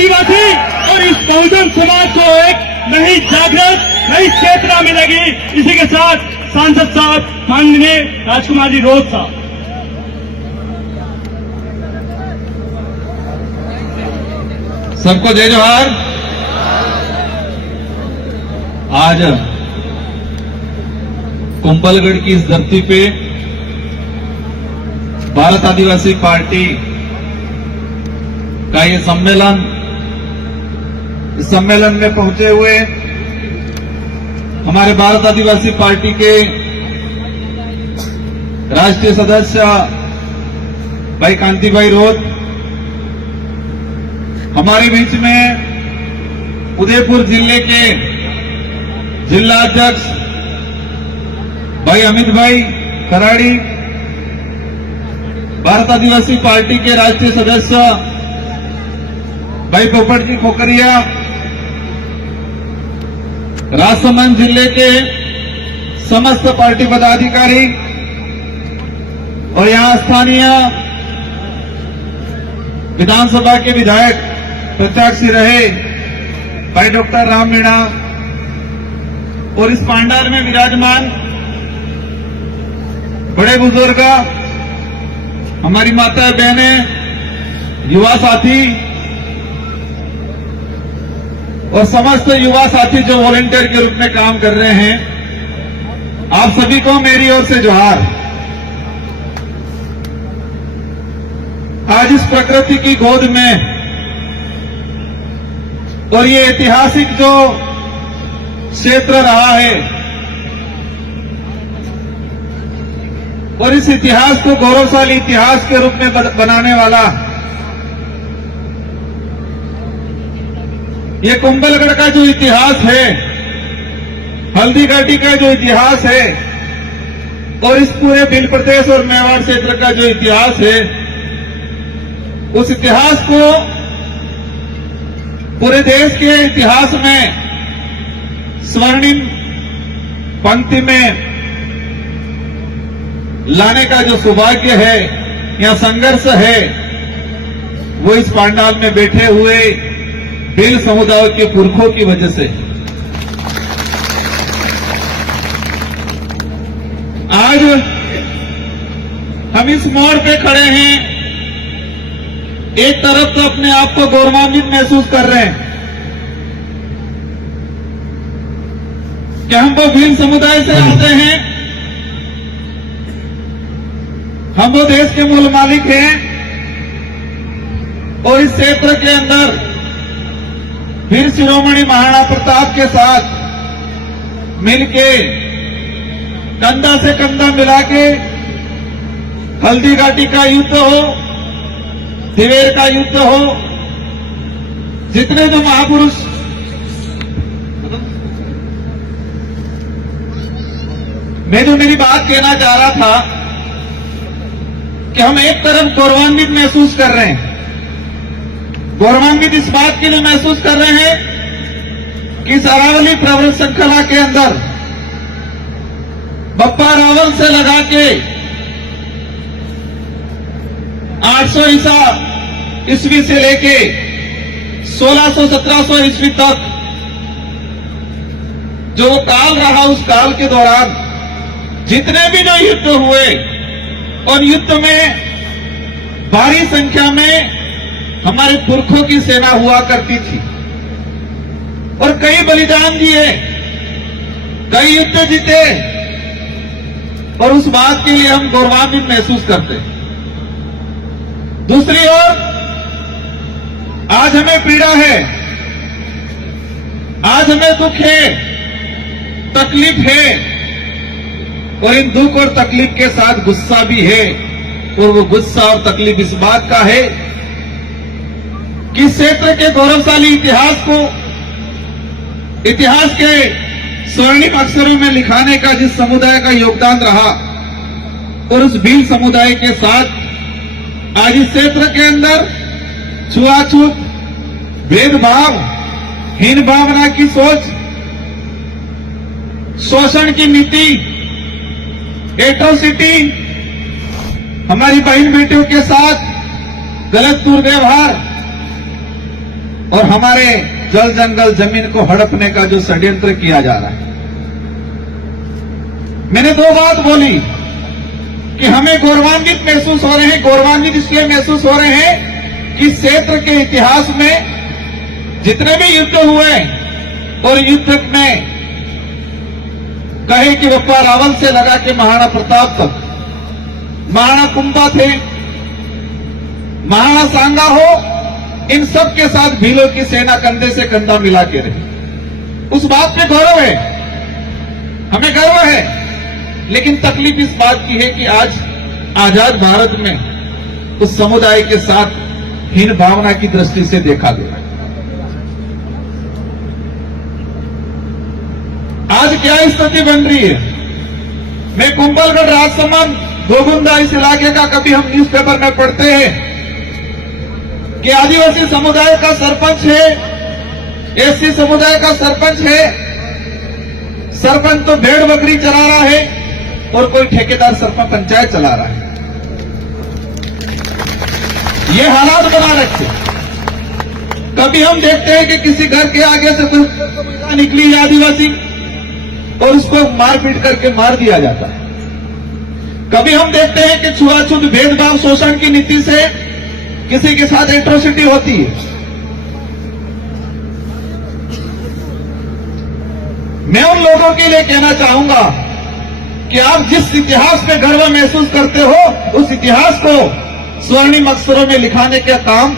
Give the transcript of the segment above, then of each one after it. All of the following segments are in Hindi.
आदिवासी और इस बहुजन समाज को एक नई जागृत, नई चेतना मिलेगी। इसी के साथ सांसद साहब माननीय राजकुमार जी रोज साहब। सबको जय जोहार। आज कुंभलगढ़ की इस धरती पे भारत आदिवासी पार्टी का ये सम्मेलन, इस सम्मेलन में पहुंचे हुए हमारे भारत आदिवासी पार्टी के राष्ट्रीय सदस्य भाई कांति भाई रोज, हमारे बीच में उदयपुर जिले के जिला अध्यक्ष भाई अमित भाई खराड़ी, भारत आदिवासी पार्टी के राष्ट्रीय सदस्य भाई पोपट जी खोकरिया, राजसमंद जिले के समस्त पार्टी पदाधिकारी और यहां स्थानीय विधानसभा के विधायक प्रत्याशी रहे भाई डॉक्टर राम मीणा और इस पांडाल में विराजमान बड़े बुजुर्ग, हमारी माता बहनें, युवा साथी और समस्त युवा साथी जो वॉलंटियर के रूप में काम कर रहे हैं, आप सभी को मेरी ओर से जोहार। आज इस प्रकृति की गोद में और ये ऐतिहासिक जो क्षेत्र रहा है और इस इतिहास को गौरवशाली इतिहास के रूप में बनाने वाला ये कुंभलगढ़ का जो इतिहास है, हल्दी घाटी का जो इतिहास है और इस पूरे भील प्रदेश और मेवाड़ क्षेत्र का जो इतिहास है, उस इतिहास को पूरे देश के इतिहास में स्वर्णिम पंक्ति में लाने का जो सौभाग्य है या संघर्ष है, वो इस पांडाल में बैठे हुए भील समुदाय के पुरखों की वजह से। आज हम इस मोड़ पे खड़े हैं, एक तरफ तो अपने आप को गौरवान्वित महसूस कर रहे हैं कि हम वो भील समुदाय से आते हैं, हम वो देश के मूल मालिक हैं और इस क्षेत्र के अंदर वीर शिरोमणि महाराणा प्रताप के साथ मिलके कंधा से कंधा मिला के हल्दी घाटी का युद्ध हो, दिवेर का युद्ध हो, जितने जो महापुरुष, मैं जो मेरी बात कहना चाह रहा था कि हम एक तरफ गौरवान्वित महसूस कर रहे हैं, गौरवान्वित इस बात के लिए महसूस कर रहे हैं कि इस अरावली पर्वत श्रृंखला के अंदर बप्पा रावल से लगा के 800 ईस्वी से लेके 1600-1700 ईस्वी तक जो काल रहा, उस काल के दौरान जितने भी जो युद्ध हुए और युद्ध में भारी संख्या में हमारे पुरखों की सेना हुआ करती थी और कई बलिदान दिए, कई युद्ध जीते और उस बात के लिए हम गौरवान्वित महसूस करते हैं। दूसरी ओर आज हमें पीड़ा है, आज हमें दुख है, तकलीफ है और इन दुख और तकलीफ के साथ गुस्सा भी है और वो गुस्सा और तकलीफ इस बात का है कि क्षेत्र के गौरवशाली इतिहास को, इतिहास के स्वर्णिम अक्षरों में लिखाने का जिस समुदाय का योगदान रहा और उस भील समुदाय के साथ आज इस क्षेत्र के अंदर छुआछूत, भेदभाव, हीन भावना की सोच, शोषण की नीति, एट्रोसिटी, हमारी बहन बेटियों के साथ गलत दुर्व्यवहार, और हमारे जल जंगल जमीन को हड़पने का जो षड्यंत्र किया जा रहा है। मैंने दो बात बोली कि हमें गौरवान्वित महसूस हो रहे हैं। गौरवान्वित इसलिए महसूस हो रहे हैं कि क्षेत्र के इतिहास में जितने भी युद्ध हुए और युद्ध में कहे कि बप्पा रावल से लगा के महाराणा प्रताप तक, महाराणा कुंभा थे, महाराणा सांगा हो, इन सब के साथ भीलों की सेना कंधे से कंधा मिला के रही। उस बात पे गौरव है, हमें गर्व है। लेकिन तकलीफ इस बात की है कि आज आजाद भारत में उस समुदाय के साथ हीन भावना की दृष्टि से देखा गया। आज क्या स्थिति बन रही है? मैं कुंभलगढ़ राजसमंद गोगुंदा इस इलाके का कभी हम न्यूज़पेपर में पढ़ते हैं कि आदिवासी समुदाय का सरपंच है, एससी समुदाय का सरपंच है, सरपंच तो भेड़ बकरी चला रहा है और कोई ठेकेदार सरपंच पंचायत चला रहा है। ये हालात बना रखे। कभी हम देखते हैं कि किसी घर के आगे से कोई महिला निकली है आदिवासी और उसको मारपीट करके मार दिया जाता है। कभी हम देखते हैं कि छुआछूत भेदभाव शोषण की नीति से किसी के साथ एट्रोसिटी होती है। मैं उन लोगों के लिए कहना चाहूंगा कि आप जिस इतिहास पे गर्व महसूस करते हो, उस इतिहास को स्वर्णिम अक्षरों में लिखाने का काम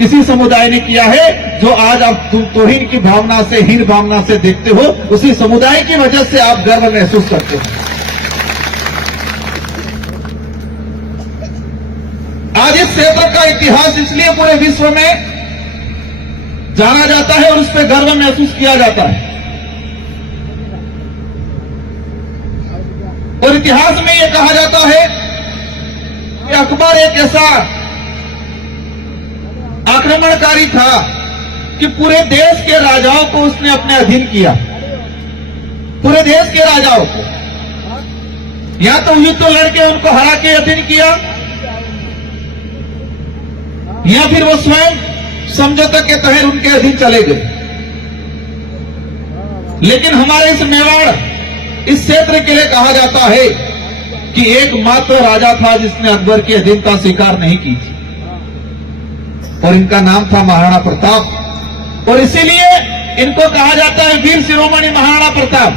इसी समुदाय ने किया है। जो आज आप तौहीन की भावना से, हीन भावना से देखते हो, उसी समुदाय की वजह से आप गर्व महसूस करते हो। आज इस क्षेत्र का इतिहास इसलिए पूरे विश्व में जाना जाता है और उस पर गर्व महसूस किया जाता है। और इतिहास में यह कहा जाता है कि अकबर एक ऐसा आक्रमणकारी था कि पूरे देश के राजाओं को उसने अपने अधीन किया। पूरे देश के राजाओं को या तो युद्ध लड़के उनको हरा के अधीन किया, या फिर वो स्वयं समझौते के तहत उनके अधीन चले गए। लेकिन हमारे इस मेवाड़, इस क्षेत्र के लिए कहा जाता है कि एकमात्र राजा था जिसने अकबर की अधीनता स्वीकार नहीं की थी, और इनका नाम था महाराणा प्रताप। और इसीलिए इनको कहा जाता है वीर शिरोमणि महाराणा प्रताप।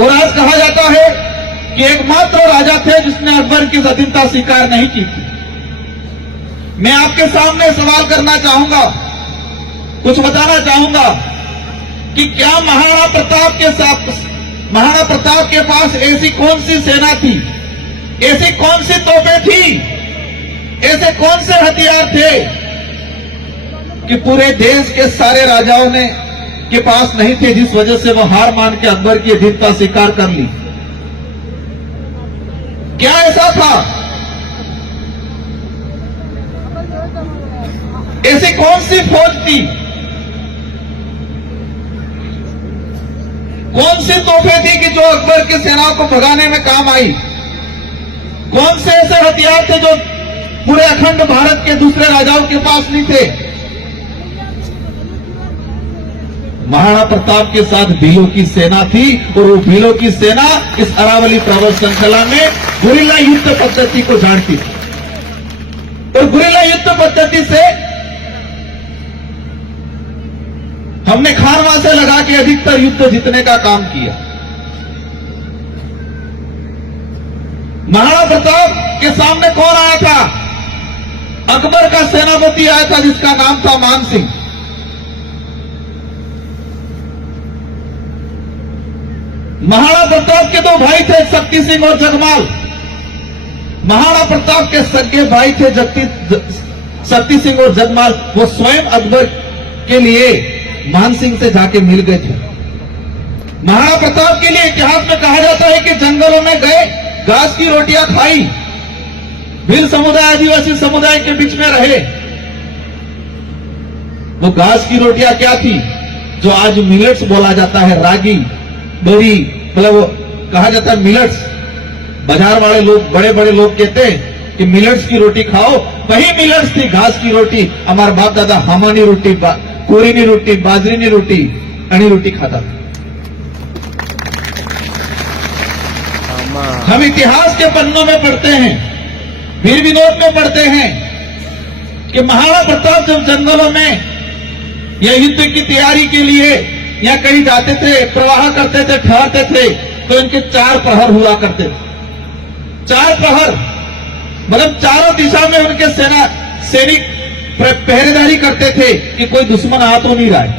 और आज कहा जाता है कि एकमात्र राजा थे जिसने अकबर की अधीनता स्वीकार नहीं की थी। मैं आपके सामने सवाल करना चाहूंगा, कुछ बताना चाहूंगा कि क्या महाराणा प्रताप के पास ऐसी कौन सी सेना थी, ऐसी कौन सी तोपें थी, ऐसे कौन से हथियार थे कि पूरे देश के सारे राजाओं ने के पास नहीं थे, जिस वजह से वो हार मान के अकबर की अधीनता स्वीकार कर ली? क्या ऐसा था? ऐसी कौन सी फौज थी, कौन सी तोहफे थी कि जो अकबर की सेनाओं को भगाने में काम आई? कौन से ऐसे हथियार थे जो पूरे अखंड भारत के दूसरे राजाओं के पास नहीं थे? महाराणा प्रताप के साथ भीलों की सेना थी, और वो भीलों की सेना इस अरावली पर्वत श्रृंखला में गुरिल्ला युद्ध पद्धति को जानती थी। और गुरिल्ला युद्ध पद्धति से हमने खारवा से लगा के अधिकतर युद्ध जीतने का काम किया। महाराणा प्रताप के सामने कौन आया था? अकबर का सेनापति आया था जिसका नाम था मान सिंह। महाराणा प्रताप के दो भाई थे, शक्ति सिंह और जगमाल। महाराणा प्रताप के सगे भाई थे शक्ति सिंह और जगमाल। वो स्वयं अकबर के लिए मान सिंह से जाके मिल गए थे। महाराणा प्रताप के लिए इतिहास में कहा जाता है कि जंगलों में गए, घास की रोटियां खाई, भील समुदाय आदिवासी समुदाय के बीच में रहे। वो घास की रोटियां क्या थी? जो आज मिलेट्स बोला जाता है, रागी, बड़ी, मतलब वो कहा जाता है मिलेट्स। बाजार वाले लोग, बड़े बड़े लोग कहते हैं कि मिलट्स की रोटी खाओ। वही मिलट्स थी, घास की रोटी। हमारे बाप दादा हमानी रोटी, कोरीनी रोटी, बाजरीनी रोटी, अणी रोटी खाता था। हम इतिहास के पन्नों में पढ़ते हैं, वीर विनोद में पढ़ते हैं कि महाराणा प्रताप जब जंगलों में या युद्ध की तैयारी के लिए या कहीं जाते थे, प्रवाह करते थे, ठहरते थे, तो इनके 4 प्रहर हुआ करते थे। 4 प्रहर मतलब चारों दिशा में उनके सैनिक पहरेदारी करते थे कि कोई दुश्मन आ तो नहीं रहा है।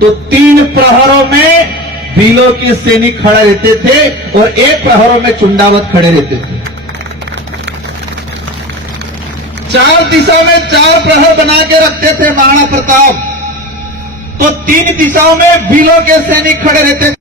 तो 3 प्रहरों में भीलों के सैनिक खड़े रहते थे और 1 प्रहरों में चुंडावत खड़े रहते थे। 4 दिशा में 4 प्रहर बना के रखते थे महाराणा प्रताप। तो 3 दिशाओं में भीलों के सैनिक खड़े रहते थे।